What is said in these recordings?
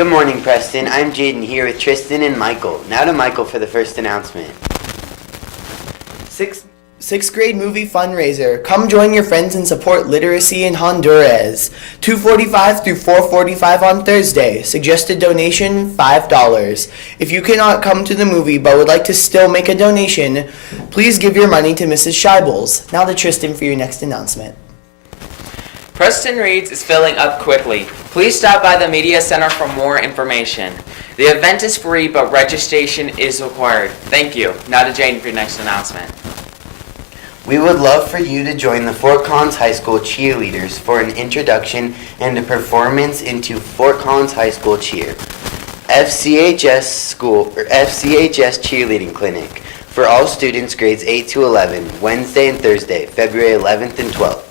Good morning, Preston. I'm Jaden here with Tristan and Michael. Now to Michael for the first announcement. Sixth grade movie fundraiser. Come join your friends and support literacy in Honduras. 2:45 through 4:45 on Thursday. Suggested donation $5. If you cannot come to the movie but would like to still make a donation, please give your money to Mrs. Scheibels. Now to Tristan for your next announcement. Preston Reads is filling up quickly. Please stop by the Media Center for more information. The event is free, but registration is required. Thank you. Now to Jane for your next announcement. We would love for you to join the Fort Collins High School cheerleaders for an introduction and a performance into Fort Collins High School Cheer, FCHS Cheerleading Clinic for all students grades 8 to 11, Wednesday and Thursday, February 11th and 12th,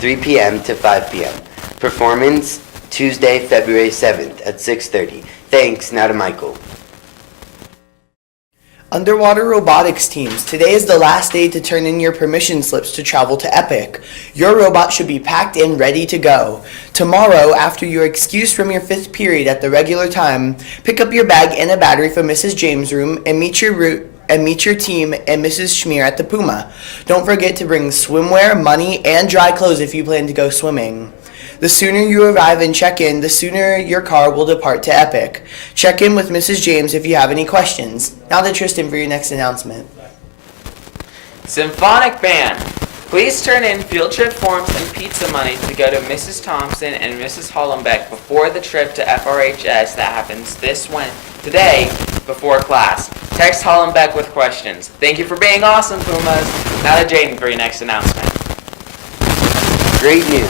3 p.m. to 5 p.m. Performance Tuesday, February 7th at 6:30. Thanks. Now to Michael. Underwater robotics teams. Today is the last day to turn in your permission slips to travel to Epic. Your robot should be packed and ready to go. Tomorrow, after you're excused from your 5th period at the regular time, pick up your bag and a battery from Mrs. James' room and meet your team and Mrs. Schmier at the Puma. Don't forget to bring swimwear, money, and dry clothes if you plan to go swimming. The sooner you arrive and check in, the sooner your car will depart to Epic. Check in with Mrs. James if you have any questions. Now to Tristan for your next announcement. Symphonic Band. Please turn in field trip forms and pizza money to go to Mrs. Thompson and Mrs. Hollenbeck before the trip to FRHS that happens today before class. Text Hollenbeck with questions. Thank you for being awesome, Pumas. Now to Jaden for your next announcement. Great news.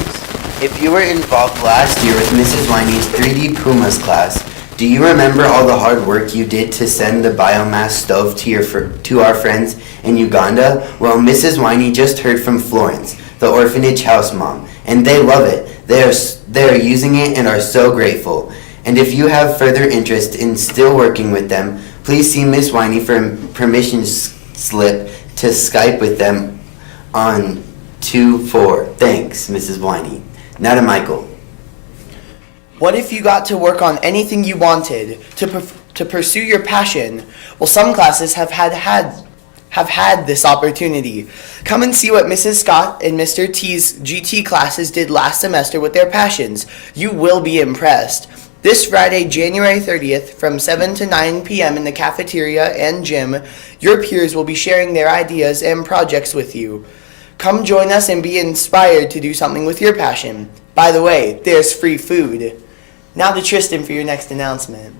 If you were involved last year with Mrs. Winey's 3D Pumas class, do you remember all the hard work you did to send the biomass stove to our friends in Uganda? Well, Mrs. Winey just heard from Florence, the orphanage house mom, and they love it. They are using it and are so grateful. And if you have further interest in still working with them, please see Miss Winey for a permission slip to Skype with them on 2/4. Thanks, Mrs. Winey. Now to Michael. What if you got to work on anything you wanted, to pursue your passion? Well, some classes have had this opportunity. Come and see what Mrs. Scott and Mr. T's GT classes did last semester with their passions. You will be impressed. This Friday, January 30th, from 7 to 9 p.m. in the cafeteria and gym, your peers will be sharing their ideas and projects with you. Come join us and be inspired to do something with your passion. By the way, there's free food. Now to Tristan for your next announcement.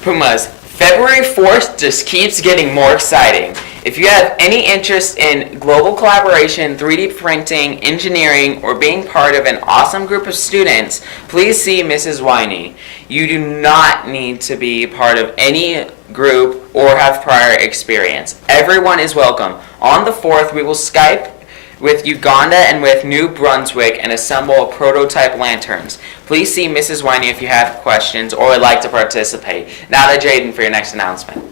Pumas, February 4th just keeps getting more exciting. If you have any interest in global collaboration, 3D printing, engineering, or being part of an awesome group of students, please see Mrs. Winey. You do not need to be part of any group or have prior experience. Everyone is welcome. On the 4th, we will Skype with Uganda and with New Brunswick and assemble prototype lanterns. Please see Mrs. Winey if you have questions or would like to participate. Now to Jaden for your next announcement.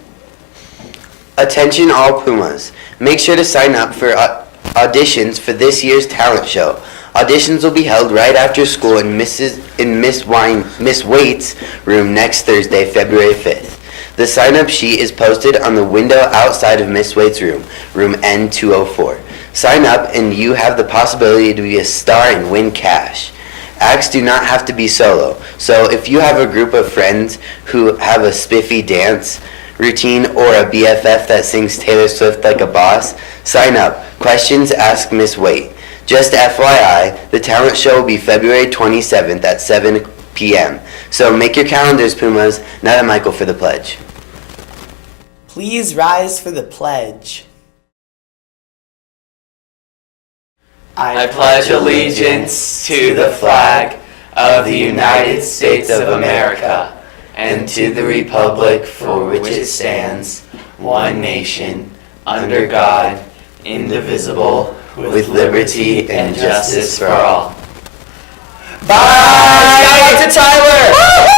Attention all Pumas. Make sure to sign up for auditions for this year's talent show. Auditions will be held right after school in Miss Waite's room next Thursday, February 5th. The sign-up sheet is posted on the window outside of Miss Waite's room, room N204. Sign up and you have the possibility to be a star and win cash. Acts do not have to be solo, so if you have a group of friends who have a spiffy dance routine or a BFF that sings Taylor Swift like a boss, sign up. Questions, ask Miss Waite. Just FYI, the talent show will be February 27th at 7 p.m. So make your calendars, Pumas. Now to Michael for the pledge. Please rise for the pledge. I pledge allegiance to the flag of the United States of America and to the republic for which it stands, one nation, under God, indivisible, with liberty and justice for all. Bye! Shout out to Tyler!